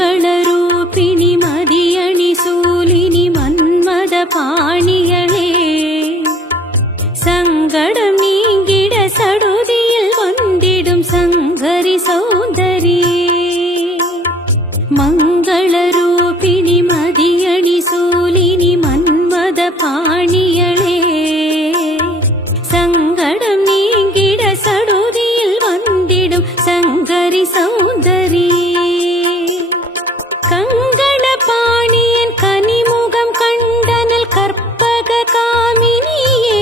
மங்களரூபிணி மதியணி சூலினி மன்மத பாணியளே சங்கடம் நீங்கிட சடுதியில் வந்திடும் சங்கரி சௌந்தரியே மங்களரூபிணி மதியணி சூலினி மன்மத பாணியளே சங்கடம் நீங்கிட சடுதியில் வந்திடும் சங்கரி சௌந்தரியே கங்கண பாணியன் கனிமுகம் கண்டனல் கற்பக காமினியே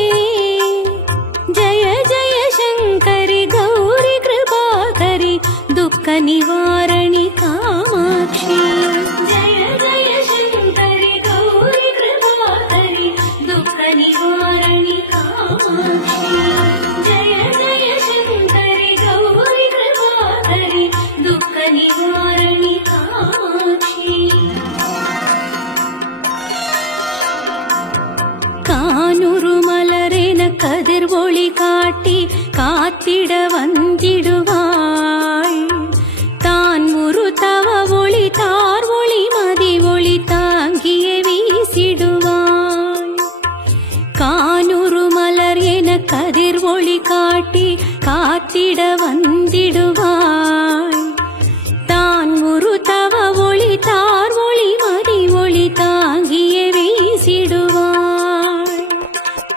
ஜய ஜய சங்கரி கௌரி கிருபாகரி துக்க நிவாரணி காமாட்சி ஜய ஜய சங்கரி கௌரி கிருபாகரி துக்க நிவாரணி காமாட்சி ஜய ஜய சங்கரி கௌரி கிருபாகரி துக்க நிவாரணி கானுரு மலரென கதிர் ஒளி காட்டி காத்திட வந்திடுவாள் தான் ஒரு தவ ஒளி தார் ஒளி மதி ஒளி தாங்கிய வீசிடுவாள் கானுரு மலர் என கதிர் ஒளி காட்டி காத்திட வந்திடுவாள் தான் ஒரு தவ ஒளி தார் ஒளி மதி ஒளி தாங்கிய வீசிடுவாள்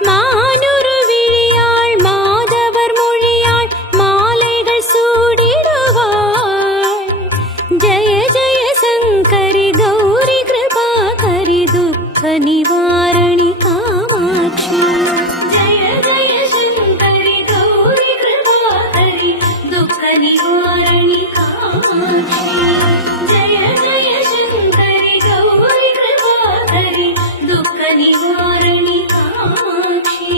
மானுரு விழியாள் மாதவர் மொழியாள் மாலைகள் சூடிடுவாள் ஜய ஜய சங்கரி கௌரி கிருபாகரி துக்க நிவாரணி காமாட்சி ஜய ஜய சங்கரி கௌரி கிருபாகரி துக்க நிவாரணி காமாட்சி ஜய ஜய சங்கரி கௌரி கிருபாகரி துக்க நிவாரணி காமாட்சி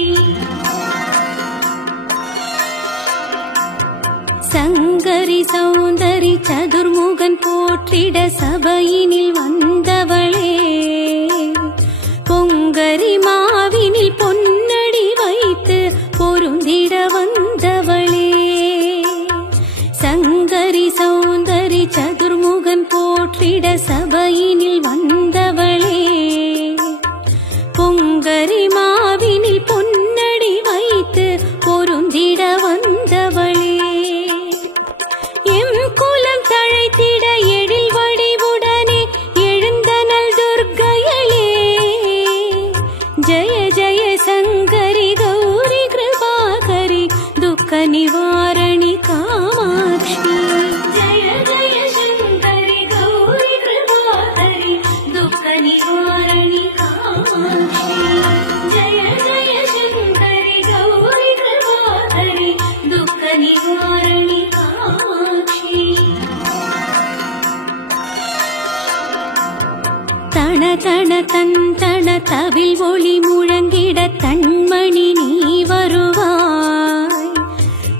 சங்கரி சௌந்தரி சதுர்முகன் போற்றிட சபையினில் வந்தவளே பொங்கரி மாவினில் பொன்னடி வைத்து பொருந்திட வந்தவளே சங்கரி சௌந்தரி சதுர்முகன் போற்றிட சபையினில் வந்தவளே பொங்கரி மாவினில் பொன்னடி வைத்து பொருந்திட வந்தவளே எம் குலம் தழைத்திட எழில் வடிவுடனே எழுந்தனல் துர்க்கையளே ஜய ஜய சங்கரி கௌரி கிருபாகரி துக்க நிவாரணி காமாட்சி ஜய ஜய சங்கரி கௌரி கிருபாகரி துக்க நிவாரணி காமாட்சி ஜய ஜய சங்கரி கௌரி கிருபாகரி துக்க நிவாரணி காமாட்சி தன தன தந்தன தவில் ஒளி முழங்கிட தன்மணி நீ வருவாய்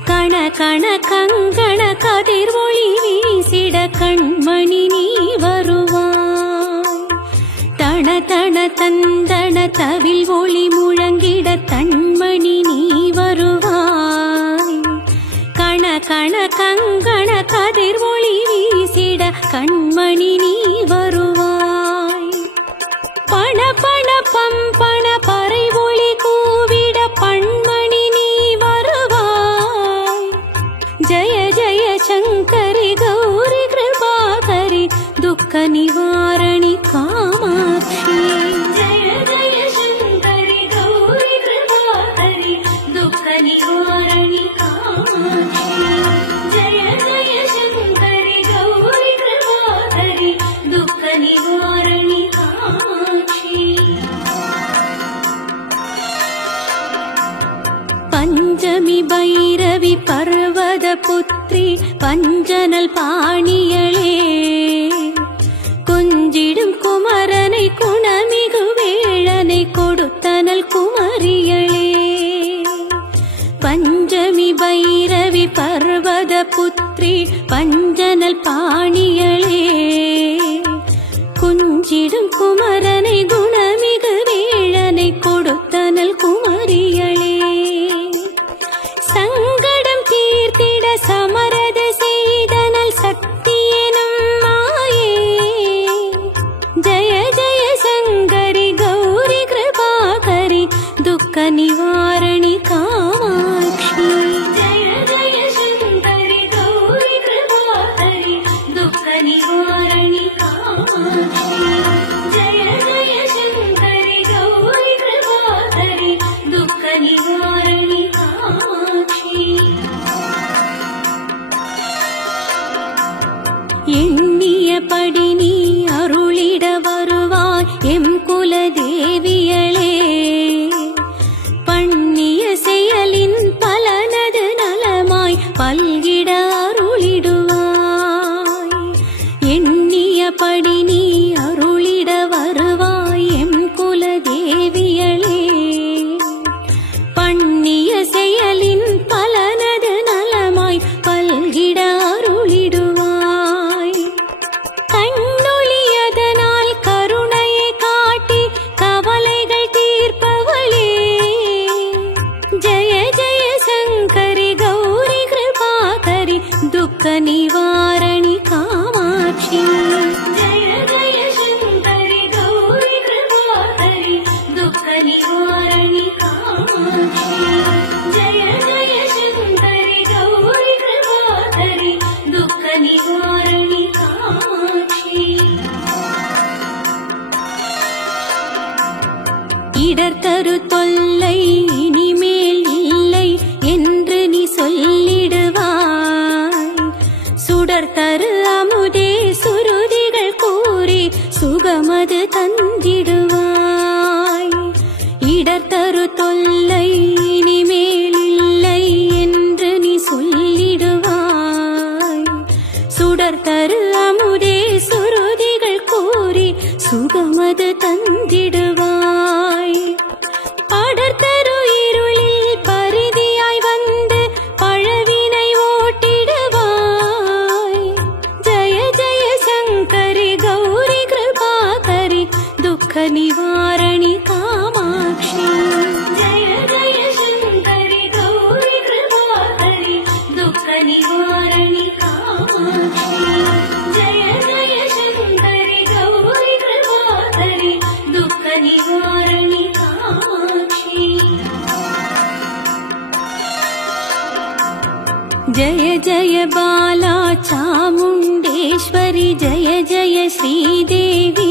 கண கண கங்கண கதிர் ஒளி வீசிட கண்மணி நீ வருவாய் தன தன தந்தன தவில் ஒளி முழங்கிட தன்மணி நீ வருவாய் கண கண கங்கண கதிர் ஒளி வீசிட கண்மணி நீ வருவாய் பண பண பம்பண பறை ஒளி கூவிட பண்மணி நீ வருவாய் ஜய ஜய சங்கரி கௌரி கிருபாகரி துக்க நிவாரணி காமாட்சி ஜய ஜய சங்கரி கௌரி கிருபாகரி துக்க நிவாரணி காமாட்சி ஜய ஜய சங்கரி கௌரி கிருபாகரி துக்க நிவாரணி காமாட்சி பஞ்சமி பைரவி பர்வத புத்ரி பஞ்சனல் பாணியளே கொஞ்சிடும் குமரனை குணமிகு வேளனை கொடுத்தனல் குமரியளே பஞ்சமி பைரவி பர்வத புத்ரி பஞ்சனல் பாணியளே குஞ்சிடும் குமரனை குணமிகு வேளனை கொடுத்தனல் குமரியளே சங்கடம் தீர்த்த दुःख निवारणि कामाक्षी जय जय शंकरि गौरी कृपाकरि दुःख निवारणि कामाक्षी जय जय शंकरि गौरी कृपाकरि दुःख निवारणि कामाक्षी எண்ணியபடி நீ அருளிட வருவாய் எம் குலதேவியளே பண்ணிய செயலின் பலனது நலமாய் பல்கிட அருளிடுவாய் எண்ணியபடி நீ அருளிட வருவாய் எம் குலதேவியளே பண்ணிய செயலின் பலனது நலமாய் பல்கிட அருளிடுவாய் கண்ணொளியதனால் கருணையை காட்டி கவலைகள் தீர்ப்பவளே ஜய ஜய சங்கரி கௌரி கிருபாகரி துக்க நிவாரணி காமாட்சி जय जय शंकरि गौरी कृपाकरि दुःख निवारणि कामाक्षी जय जय शंकरि गौरी कृपाकरि दुःख निवारणि कामाक्षी இடர் தரு தொல்லை இனிமேல் இல்லை என்று நீ சொல்லிடுவாய் சுடர் தரு அமுதே சுருதிகள் கூறி சுகமது தந்திடுவாய் இடர் தரு தொல்லை இனிமேல் இல்லை என்று நீ சொல்லிடுவாய் சுடர் தரு அமுதே சுருதிகள் கூறி சுகமது தந்திடுவாய் படர்தரு இருளில் பரிதியாய் வந்து பழவினை ஓட்டிடுவாய் ஜய ஜய சங்கரி கௌரி கிருபாகரி துக்க நிவாரணி காமாட்சி जय जय शंकरि गौरी कृपाकरि दुःख निवारणि कामाक्षी जय जय शंकरि गौरी कृपाकरि दुःख निवारणि कामाक्षी जय जय बाला चामुण्डेश्वरि जय जय श्रीदेवी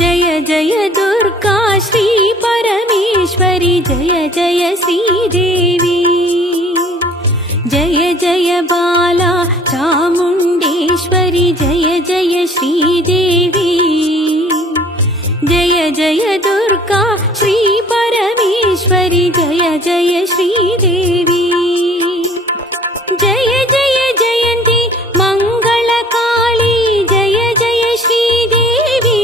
जय जय दुर्गा श्री परमेश्वरि जय जय श्रीदेवी जय जय बाला चामुण्डेश्वरि जय जय श्रीदेवी जय जय दुर्गा श्री परमेश्वरि जय जय श्रीदेवी जय जय जयन्ती मङ्गलकाली जय जय श्रीदेवी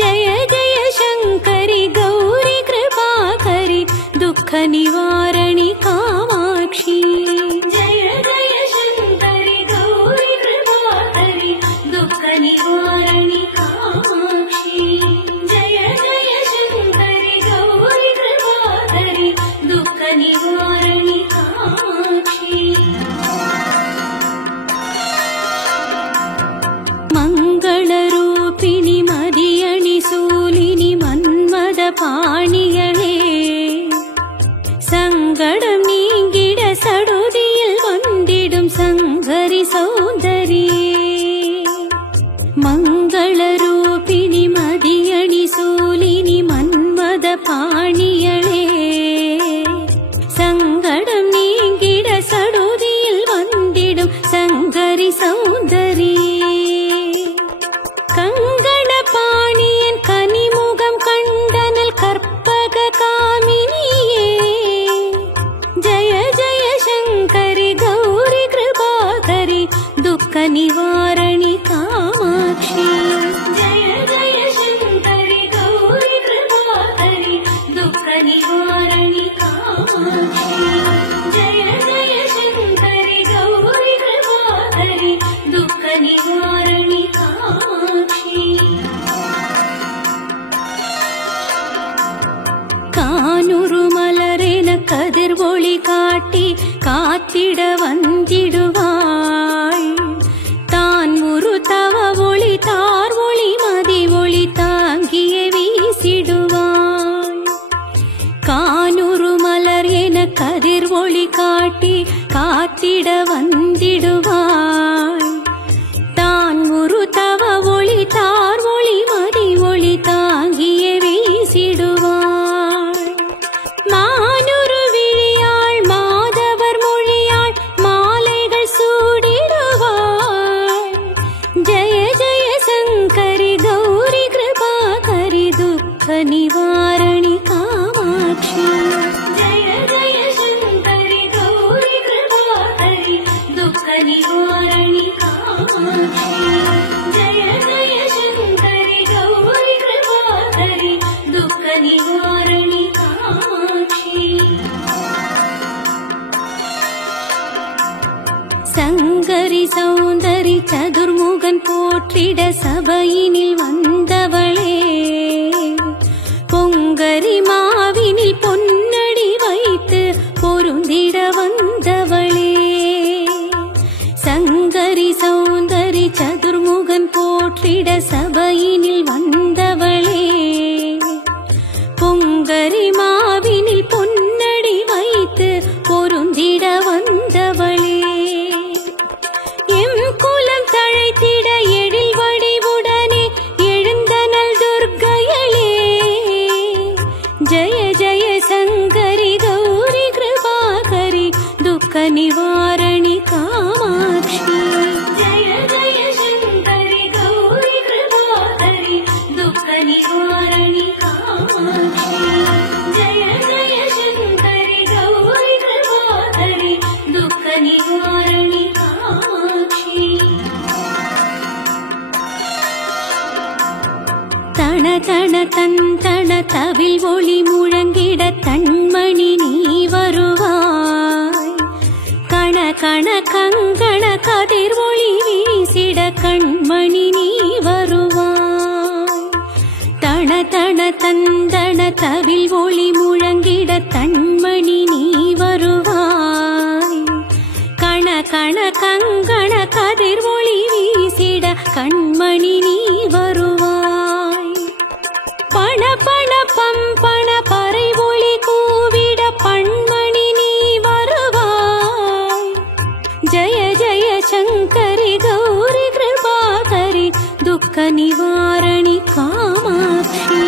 जय जय शंकरि गौरी कृपाकरि दुःख निवारणि कामाक्षी जय जय शंकरि गौरी कृपाकरि दुःख निवारणि कामाक्षी जय जय शंकरि गौरी कृपाकरि दुःख निवारणि कामाक्षी मङ्गलरूपिणि मदियणि सूलिनि मन्मद पाणियळे சங்கடம் நீங்கிட சடுதியில் வந்திடும் சங்கரி சௌந்தரியே மங்கள ரூபிணி மதியணி சூலினி மன்மத பாணியளே சங்கடம் நீங்கிட சடுதியில் வந்திடும் சங்கரி சௌந்தரியே கங்கண பாணியன் கனிமுகம் கண்டனல் கற்பக காமினியே जय जय शंकरि गौरी कृपाकरि दुःख निवारणि कामाक्षी जय जय शंकरि गौरी कृपाकरि दुःख निवारणि कामाक्षी जय जय शंकरि गौरी कृपाकरि दुःख निवारणि कामाक्षी கானுரு மலரென கதிர் ஒளி காட்டி காத்திட வந்திடுவாள் தான் ஒரு தவ ஒளி தார் ஒளி மதி ஒளி தாங்கிய வீசிடுவாள் கதிர் ஒளி காட்டி காத்திட வந்திடுவாள். தான் ஒரு தவ ஒளி தார் ஒளி மதி ஒளி தாங்கிய வீசிடுவாள். மானுரு விழியாள் மாதவர் மொழியாள் மாலைகள் சூடிடுவாள். ஜய ஜய சங்கரி கௌரி கிருபாகரி துக்க நிவாரணி காமாட்சி. ஜய ஜய சங்கரி கௌரி கிருபாகரி துக்க நிவாரணி காமாட்சி. ஜய ஜய சங்கரி கௌரி கிருபாகரி துக்க நிவாரணி காமாட்சி. சங்கரி சௌந்தரி சதுர்முகன் போற்றிட சபையினில் வந்தவளே. பொங்கரி மாவினில் பொன்னடி வைத்து பொருந்திட வந்தவளே. சங்கரி சௌந்தரி சதுர்முகன் போற்றிட சபையினில் வந்தவளே. பொங்கரி மாவினில் பொன்னடி வைத்து பொருந்திட வந்தவளே. எம் குலம் தழைத்திட எழில் வடிவுடனே எழுந்தனள் துர்க்கையளே. ஜய ஜய சங்கரி கௌரி கிருபாகரி துக்க நிவாரணி காமாட்சி. ஜய ஜய சங்கரி கௌரி கிருபாகரி துக்க நிவாரணி காமாட்சி. ஜய ஜய சங்கரி கௌரி கிருபாகரி துக்க நிவாரணி காமாட்சி. தன தன தந்தன தவில் ஒளி முழங்கிட தன்மணி நீ வருவாய். கண கண கங்கண கதிர் ஒளி வீசிட கண்மணி நீ வருவாய். தன தன தந்தன தவில் ஒளி முழங்கிட தன்மணி நீ வருவாய். கண கண கங்கண கதிர் ஒளி வீசிட கண்மணி நீ வருவாய். பண பண பம்பண பறை ஒளி கூவிட பண்மணி நீ வருவாய். ஜய ஜய சங்கரி கௌரி கிருபாகரி துக்க நிவாரணி காமாட்சி.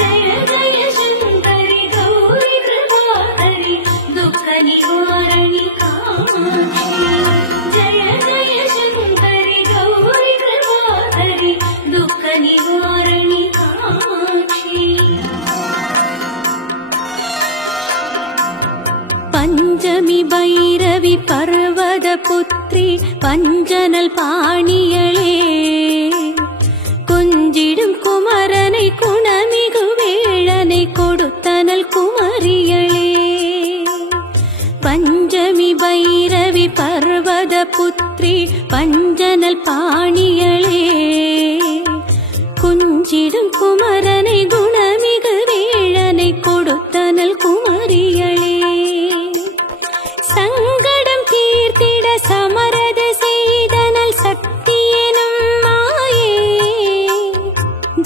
ஜய ஜய சங்கரி கௌரி கிருபாகரி துக்க நிவாரணி காமாட்சி. ஜய ஜய சங்கரி கௌரி கிருபாகரி துக்க நிவாரணி காமாட்சி. பஞ்சமி பைரவி பர்வத புத்ரி பஞ்சனல் பாணியளே. கொஞ்சிடும் குமரனை குணமிகு வேளனை கொடுத்தனல் குமரியளே. பஞ்சமி பைரவி பர்வத புத்ரி பஞ்சனல் பாணியளே. குஞ்சிடும் குமரனை குணமிகு வேளனை கொடுத்தனல் குமரியளே. சங்கடம் தீர்த்திட சமரத செய்தனல் சக்தியெனும் மாயே.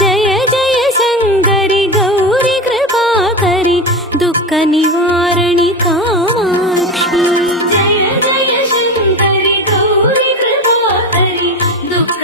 ஜய ஜய சங்கரி கௌரி கிருபாகரி துக்க நிவாரணி காமாட்சி. ஜய ஜய சங்கரி கௌரி கிருபாகரி துக்க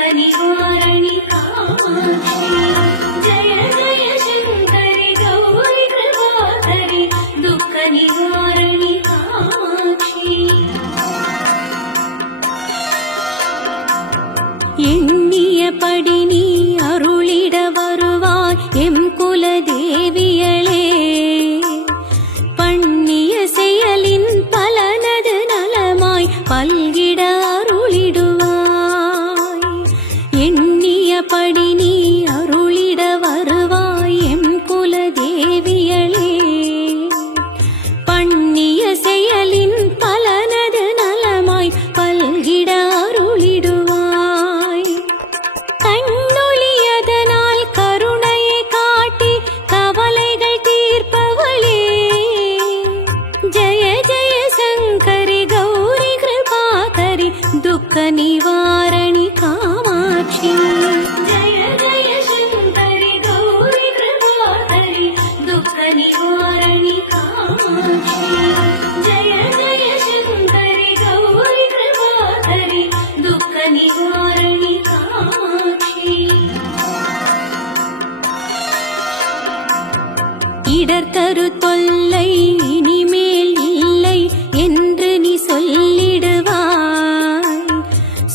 இடர்தரு தொல்லை இனிமேல் இல்லை என்று நீ சொல்லிடுவாய்.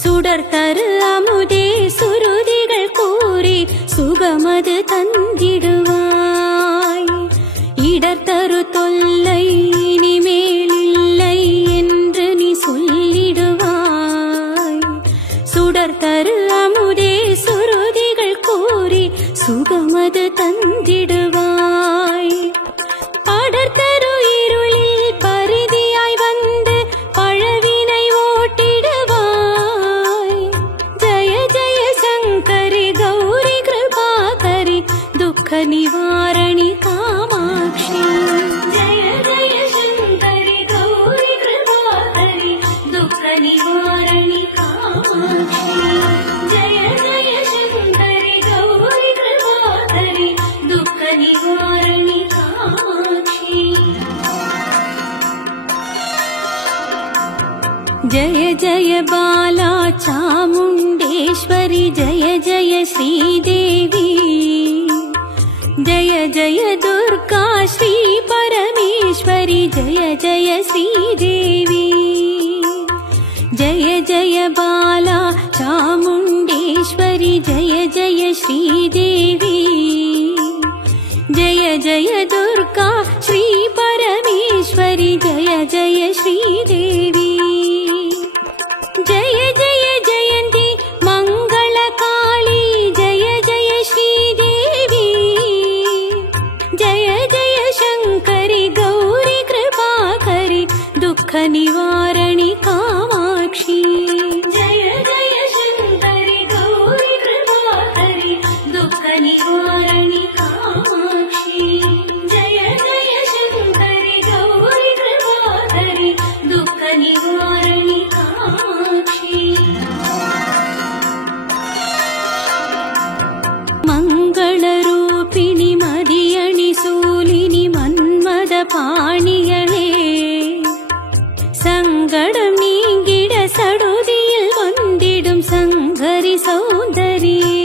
சுடர்தரு அமுதே சுருதிகள் கூறி சுகமது தந்திடுவாய். இடர்தரு தொல்லை இனிமேல் இல்லை என்று நீ சொல்லிடுவாய். சுடர்தரு அமுதே சுருதிகள் கூறி சுகமது தந்திடுவாய். படர்தரு இருளில் பரிதியாய் வந்து பழவினை ஓட்டிடுவாய். ஜய ஜய சங்கரி கௌரி கிருபாகரி துக்க நிவாரணி காமாட்சி. ஜய ஜய சங்கரி கௌரி கிருபாகரி துக்க நிவாரணி காமாட்சி. ஜய ஜய சங்கரி கௌரி கிருபாகரி துக்க நிவாரணி காமாட்சி. जय जय बाला चामुण्डेश्वरी जय जय श्रीदेवी. जय जय दुर्गा श्री परमेश्वरी जय जय श्रीदेवी. जय जय बाला चामुण्डेश्वरी जय जय श्रीदेवी. जय जय दुर्गा श्री परमेश्वरी जय जय श्रीदेवी. जय जय जयन्ती मङ्गलकाली जय जय श्रीदेवी. जय जय शङ्करि गौरी कृपाकरि दुःख निवारणि कामाक्षी. जय जय शङ्करि गौरी कृपाकरि दुःख निवारणि कामाक्षी. जय जय शङ्करि गौरी कृपाकरि दुःख निवारणि कामाक्षी. मङ्गलरूपिणि मदियणि सूलिनि मन्मद पाणियळे சங்கடம் நீங்கிட சடுதியில் வந்திடும் சங்கரி சௌந்தரியே.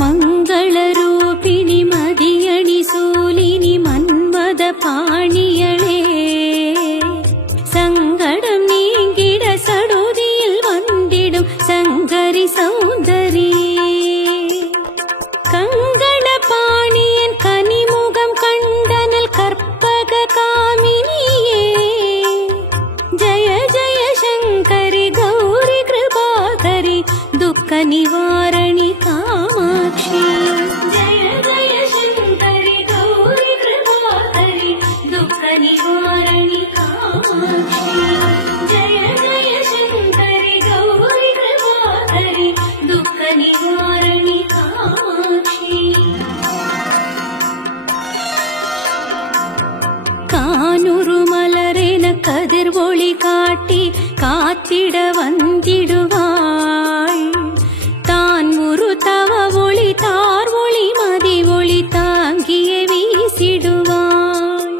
மங்களரூபிணி மதியணி சூலினி மன்மத பாணியளே சங்கடம் நீங்கிட சடுதியில் வந்திடும் சங்கரி சௌந்தரியே. கங்கண பாணியன் கனிமுகம் கண்டனல் கற்பக காமினியே. जय जय शङ्करि गौरी कृपाकरि दुःख निवारणि कामाक्षी. जय जय शङ्करि गौरी कृपाकरि दुःख निवारणि कामाक्षी. जय जय शङ्करि गौरी कृपाकरि दुःख निवारणि कामाक्षी. கானூரு மலரென கதிர் ஒளி காட்டி காத்திட வந்திடுவாள். தான் ஒரு தவ ஒளி தார் ஒளி மதி ஒளி தாங்கிய வீசிடுவாள்.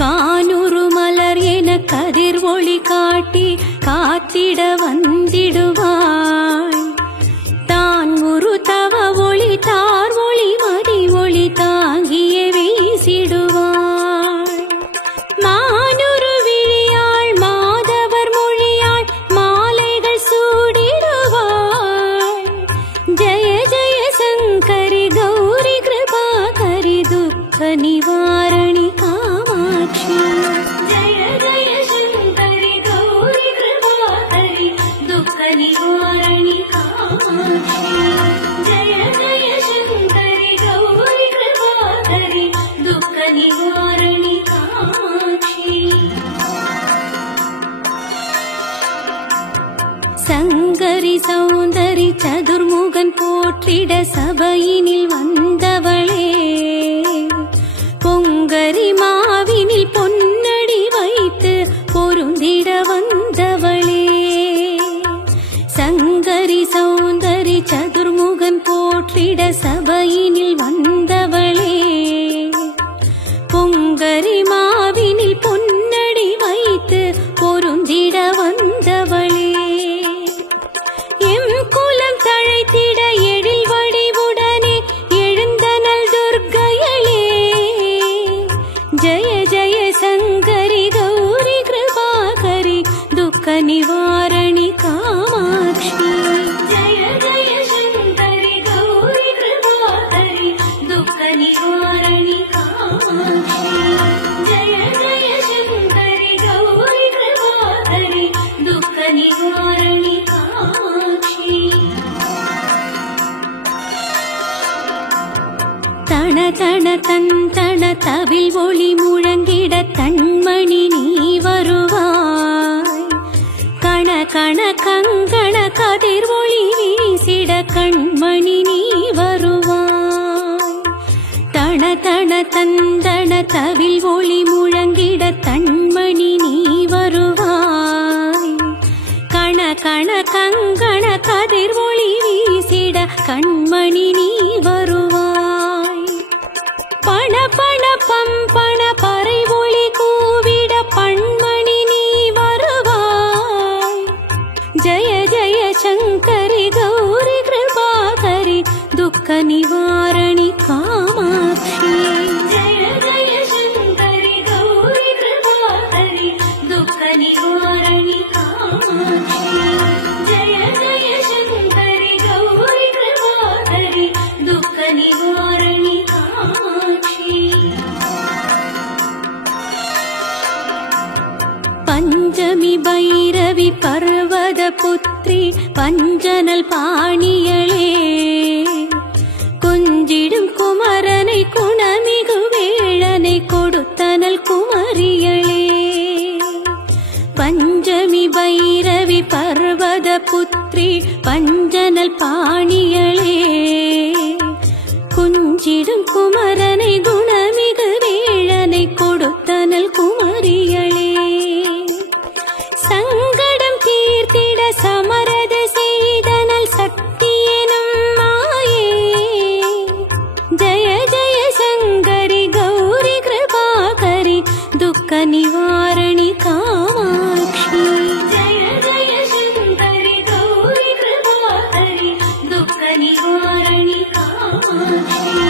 கானூரு மலர் என கதிர் ஒளி காட்டி காத்திட வந்திடுவாள். தான் ஒரு தவ ஒளி தார் ஒளி மதி ஒளி தாங்கிய வீசிடுவாள். மானொரு விழியாள் மாதவர் மொழியாள் மாலைகள் சூடிடுவாள். ஜய ஜய சங்கரி கௌரி கிருபாகரி துக்க நிவாரணி காமாட்சி. जय जय शङ्करि गौरी कृपाकरि दुःख निवारणि कामाक्षी. जय जय शङ्करि गौरी कृपाकरि दुःख निवारणि कामाक्षी. சங்கரி சௌந்தரி சதுர்முகன் போற்றிட சபையினில் வந்தவளே. பொங்கரி மாவினில் பொன்னடி வைத்து பொருந்திட வந்தவளே. சங்கரி சௌந்தரி சதுர்முகன் போற்றிட சபையினில் வந்தவளே. பொங்கரி மாவினில் பொன்னடி வைத்து பொருந்திட வந்தவளே. எம் குலம் தழைத்திட எழில் வடிவுடனே எழுந்தனல் துர்க்கா निवारणि कामाक्षी जय जय शङ्करि गौरि कृपाकरि दुःख निवारणि कामाक्षी जय जय शङ्करि गौरि कृपाकरि दुःख निवारणि कामाक्षी तण तण तन्तण तविल् ஒளி முழங்கிட தன்மணி நீ வருவாய் கண கண கங்கண கதிர் ஒளி வீசிட கண்மணி நீ வருவாய் தண தண தந்தன தவில் ஒளி முழங்கிட தன்மணி நீ வருவாய் கண கண கங்கண கதிர் ஒளி வீசிட கண்மணி நீ வருவாய் பண பண பம்பண பறை ஒளி கூவிட பண்மணி நீ வருவாய் ஜய ஜய சங்கரி கௌரி கிருபாகரி துக்க நிவாரணி காமாட்சி जय जय शङ्करि गौरि कृपाकरि दुःख निवारणि कामाक्षी जय जय शङ्करि गौरि कृपाकरि दुःख निवारणि कामाक्षी பஞ்சமி பைரவி பர்வத புத்ரி பஞ்சனல் பாணியளே கொஞ்சிடும் குமரனை குணமிகு வேளனை கொடுத்தனல் குமரியளே பஞ்சமி பைரவி பர்வத புத்ரி பஞ்சனல் பாணியளே கொஞ்சிடும் குமரனை குணமிகு வேளனை கொடுத்தனல் குமரியளே சங்கடம் தீர்த்திட சமரத செய்தனல் சக்தியெனும் மாயே ஜய ஜய சங்கரி கௌரி கிருபாகரி துக்க நிவாரணி காமாட்சி जय जय शङ्करि गौरि कृपाकरि दुःख निवारणि कामाक्षी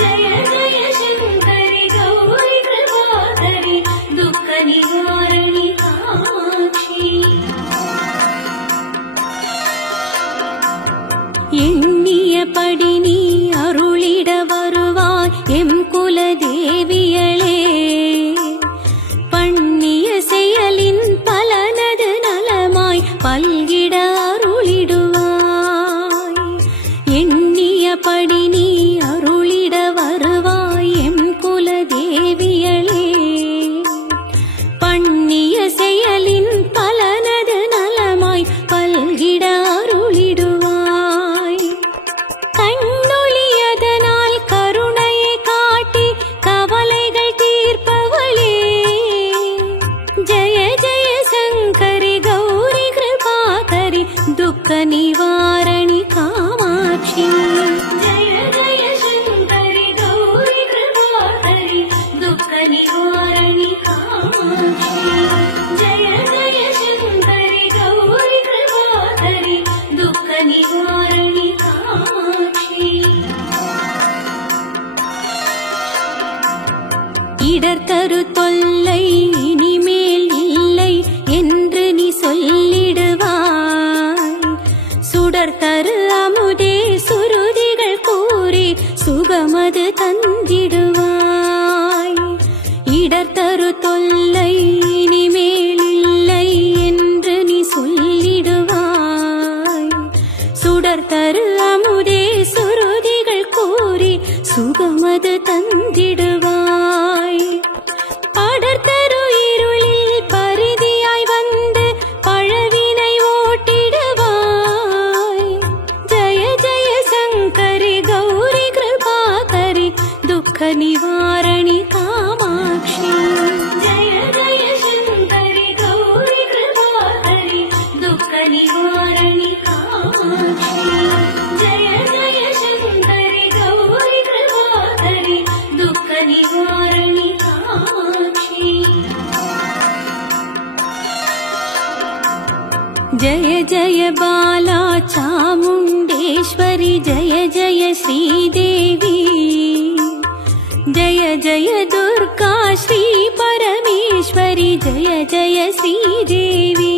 जय जय शङ्करि गौरि कृपाकरि दुःख निवारणि कामाक्षी எண்ணியபடி நீ அருளிட வருவாய் எம் குலதேவியளே பண்ணிய செயலின் பலனது நலமாய் பல்கிட அருளிடுவாய் எண்ணியபடி நீ அருளிட வருவாய் எம் குலதேவியளே பண்ணிய செயலின் பலனது நலமாய் பல்கிட அருளிடுவாய் கண்ணொளியதனால் கருணையை காட்டி கவலைகள் தீர்ப்பவளே ஜய ஜய சங்கரி கௌரி கிருபாகரி துக்க நிவாரணி காமாட்சி जय जय शङ्करि गौरि कृपाकरि दुःख निवारणि कामाक्षी जय जय शङ्करि गौरि कृपाकरि दुःख निवारणि कामाक्षी இடர் தரு தொல்லை இனிமேல் இல்லை என்று நீ சொல்லிடுவாய் சுடர் தரு அமுதே சுருதிகள் கூறி சுகமது தந்திடுவாய் இடர் தரு தொல்லை இனிமேல் இல்லை என்று நீ சொல்லிடுவாய் சுடர் தரு அமுதே சுருதிகள் கூறி சுகமது தந்திடுவாய் படர்தரு இருளில் பரிதியாய் வந்து பழவினை ஓட்டிடுவாய் ஜய ஜய சங்கரி கௌரி கிருபாகரி துக்க நிவாரணி காமாட்சி जय जय शङ्करि गौरि कृपाकरि दुःख निवारणि कामाक्षी जय जय शङ्करि गौरि कृपाकरि दुःख निवारणि कामाक्षी जय जय बाला चामुण्डेश्वरि जय जय श्रीदेवी जय जय दुर्गा श्री परमेश्वरी परमेश्वरि जय जय श्रीदेवी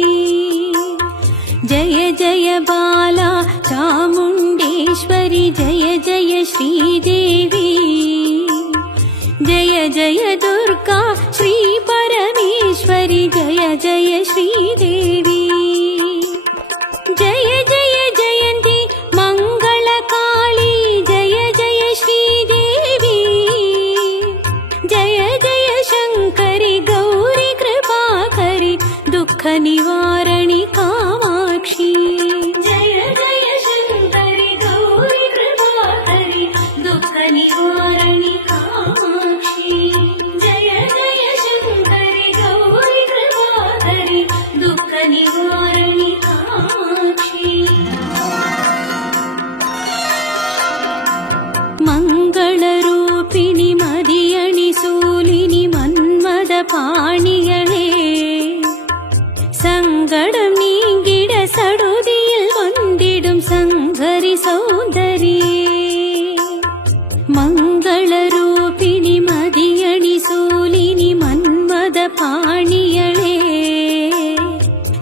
जय जय बाला चामुण्डेश्वरि जय जय श्रीदेवी जय जय दुर्गा श्री परमेश्वरि जय जय श्रीदेवी जय जय जयन्ती मंगलकाली जय जय श्रीदेवी जय जय शंकरि गौरी कृपाकरि दुःख निवारणि कामाक्षी जय जय शंकरि गौरी कृपाकरि दुःख निवारणि कामाक्षी जय जय शंकरि गौरी कृपाकरि दुःख निवारणि कामाक्षी मंगलरूपिणि मदियणि सूलिनि मन्मद पाणियळे சங்கடம் நீங்கிட சடுதியில் வந்திடும் சங்கரி சௌந்தரியே மங்களரூபிணி மதியணி சூலினி மன்மத பாணியளே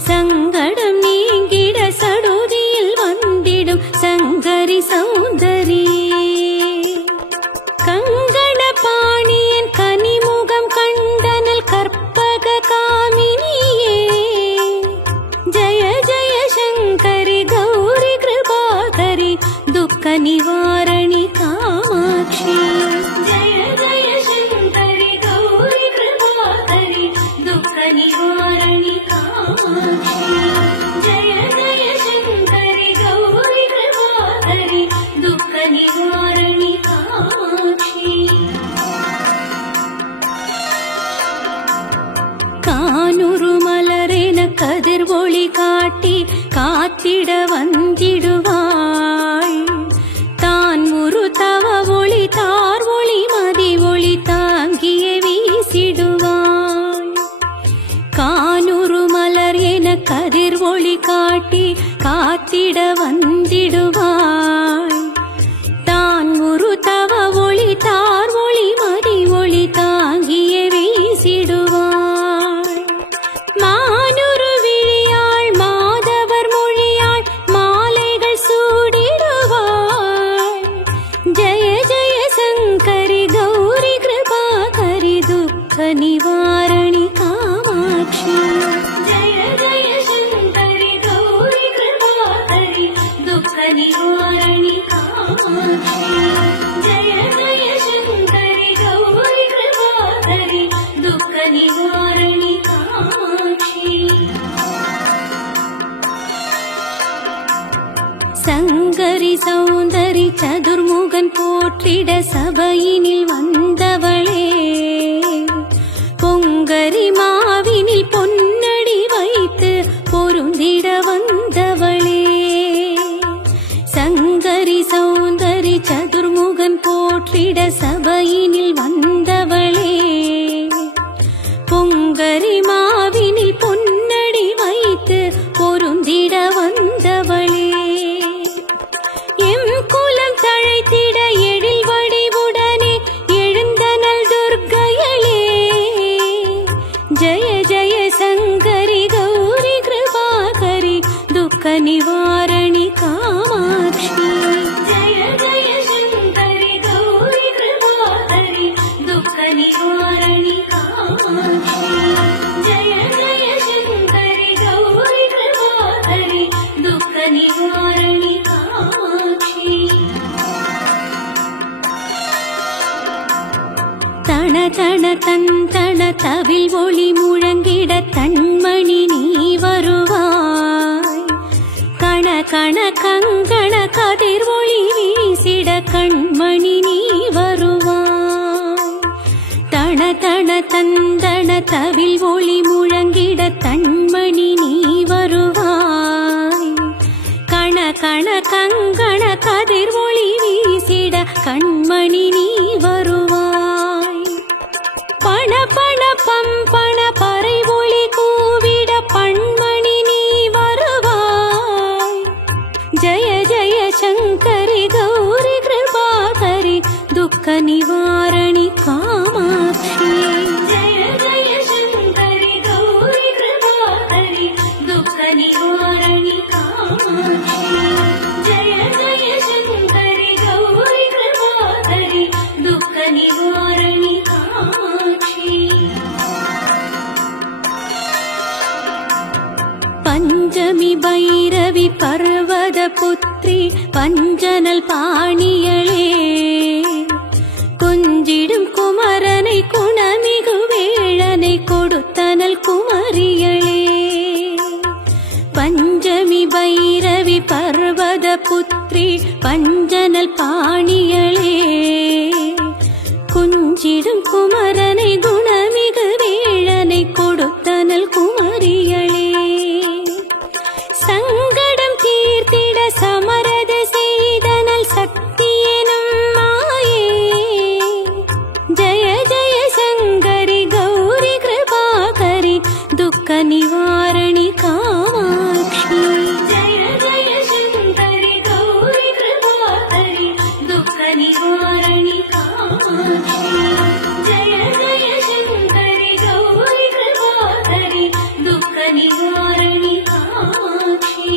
சங்கடம் நீங்கிட சடுதியில் வந்திடும் சங்கரி சௌந்தரியே கங்கண பாணியன் கனிமுகம் கண்டனல் கற்பக காமினியே जय जय शंकरि गौरी कृपाकरि दुःख निवारणि कामाक्षी जय जय शंकरि गौरी कृपाकरि दुःख निवारणि कामाक्षी जय जय शंकरि गौरी कृपाकरि दुःख निवारणि कामाक्षी கானூரு மலரென கதிர் ஒளி காட்டி காத்திட வந்திடுவாள் தான் ஒரு தவ ஒளி தார் ஒளி மதி ஒளி தாங்கிய வீசிடுவாள் கானூரு மலர் என கதிர் ஒளி காட்டி காத்திட வந்திடுவாள் தான் ஒரு தவ ஒளி தார் ஒளி மதி ஒளி தாங்கிய வீசிடுவாள் மானுரு விழியாள் மாதவர் மொழியாள் மாலைகள் சூடிடுவாள் ஜய ஜய சங்கரி கௌரி கிருபாகரி துக்க நிவாரணி காமாட்சி जय जय शंकरि गौरी कृपाकरि दुःख निवारणि कामाक्षी जय जय शंकरि गौरी कृपाकरि दुःख निवारणि कामाक्षी சங்கரி சௌந்தரி சதுர்முகன் போற்றிட சபையினில் வந்தவளே பொங்கரி மாவினில் பொன்னடி வைத்து பொருந்திட வந்தவளே சங்கரி சௌந்தரி சதுர்முகன் போற்றிட சபையினில் வந்தவளே பொங்கரி மாவினில் பொன்னடி வைத்து பொருந்திட வந்தவளே எம் குலம் தழைத்திட எழில் வடிவுடனே எழுந்தனள் துர்க்கையளே ஜய ஜய சங்கரி கௌரி கிருபாகரி துக்க நிவாரணி காமாட்சி जय जय शंकरि गौरी कृपाकरि दुःख निवारणि कामाक्षी जय जय शंकरि गौरी कृपाकरि दुःख निवारणि कामाक्षी தன தன தந்தன தவில் ஒளி முழங்கிட தன்மணி நீ வருவாய் கண கண கங்கண கதிர் ஒளி வீசிட கண்மணி நீ வருவாய் தன தன தந்தன தவில் ஒளி முழங்கிட தன்மணி நீ வருவாய் கண கண கங்கண கதிர் ஒளி வீசிட கண்மணி நீ வருவாய் பண பண பம்பண பறை ஒளி கூவிட பண்மணி நீ வருவாய் ஜய ஜய சங்கரி கௌரி கிருபாகரி துக்க நிவாரணி காமாட்சி जय जय शंकरि புத்ரி பஞ்சனல் பாணியளே கொஞ்சிடும் குமரனை குணமிகு வேளனை கொடுத்தனல் குமரியளே பஞ்சமி பைரவி பர்வத புத்ரி பஞ்சனல் பாணியளே குஞ்சிடும் குமரனை குணமிகு வேளனை கொடுத்தனல் குமரியளே சங்கடம் தீர்த்திட சமரத செய்தனல் சக்தி எனும் மாயே ஜய ஜய சங்கரி கௌரி கிருபாகரி துக்க நிவாரணி காமாட்சி ஜய ஜய சங்கரி கௌரி கிருபாகரி துக்க நிவாரணி காமாட்சி ஜய ஜய சங்கரி கௌரி கிருபாகரி துக்க நிவாரணி காமாட்சி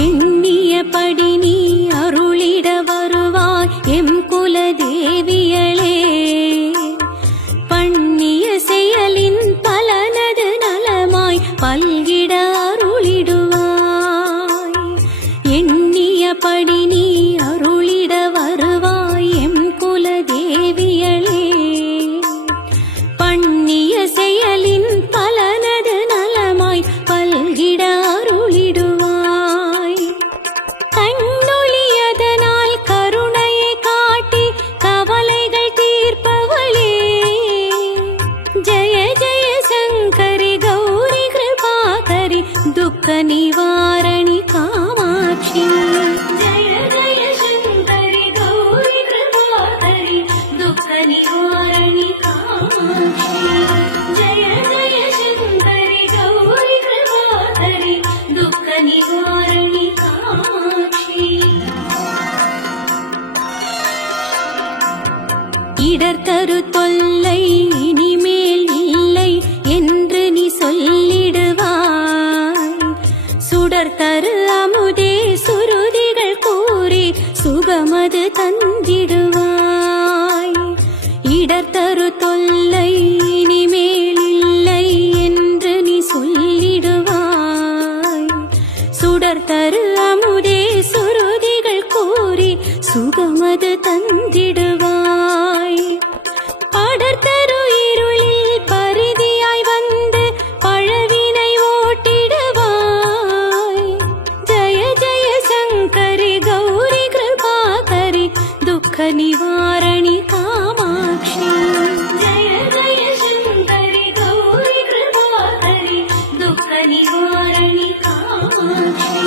எண்ணியபடி நீ அருளிட வருவாய் எம் குலதேவியளே பண்ணிய செயலின் பலனது நலமாய் பல்கிட அருளிடுவாய் எண்ணியபடி நீ அருளிட வருவாய் எம் குலதேவியளே பண்ணிய செயலின் பலனது நலமாய் பல்கிட அருளிடுவாய் கண்ணொளியதனால் கருணையை காட்டி கவலைகள் தீர்ப்பவளே ஜய ஜய சங்கரி கௌரி கிருபாகரி துக்க நிவாரணி காமாட்சி ஜய ஜய சங்கரி கௌரி கிருபாகரி துக்க நிவாரணி காமாட்சி ஜய ஜய சங்கரி கௌரி கிருபாகரி துக்க நிவாரணி காமாட்சி இடர் தரு தொல்லை இனிமேல் இல்லை என்று நீ சொல்லிடுவாய் சுடர் தரு அமுதே சுருதிகள் கூறி சுகமது தந்திடுவாய் இடர் தரு தொல்லை இனிமேல் இல்லை என்று நீ சொல்லிடுவாய் சுடர் தரு அமுதே சுருதிகள் கூறி சுகமது தந்திடுவாய் படர் தரு இருளில் பரிதியாய் வந்து பழவினை ஓட்டிடுவாய் ஜய ஜய சங்கரி கௌரி கிருபாகரி துக்க நிவாரணி காமாட்சி ஜய ஜய சங்கரி கௌரி கிருபாகரி துக்க நிவாரணி காமாட்சி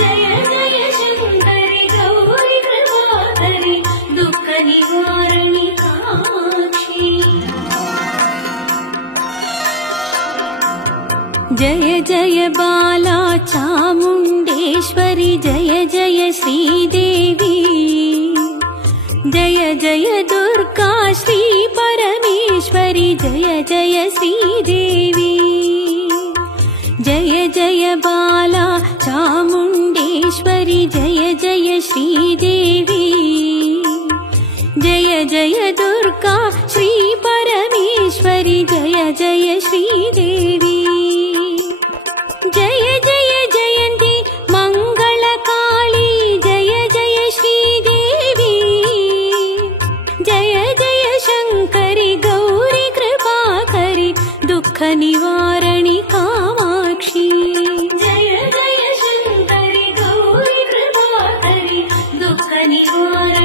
ஜய ஜய சங்கரி கௌரி கிருபாகரி துக்க நிவாரணி காமாட்சி जय जय बाला चामुण्डेश्वरी जय जय श्रीदेवी जय जय दुर्गा श्री परमेश्वरी जय जय श्रीदेवी जय जय बाला चामुण्डेश्वरी जय जय श्रीदेवी जय जय दुर्गा श्री परमेश्वरी जय जय श्रीदेवी जय जय जयन्ती मङ्गलकाली जय जय श्रीदेवी जय जय शङ्करि गौरी कृपाकरि दुःख निवारणि कामाक्षी जय जय शङ्करि गौरी कृपाकरि दुःख निवारणि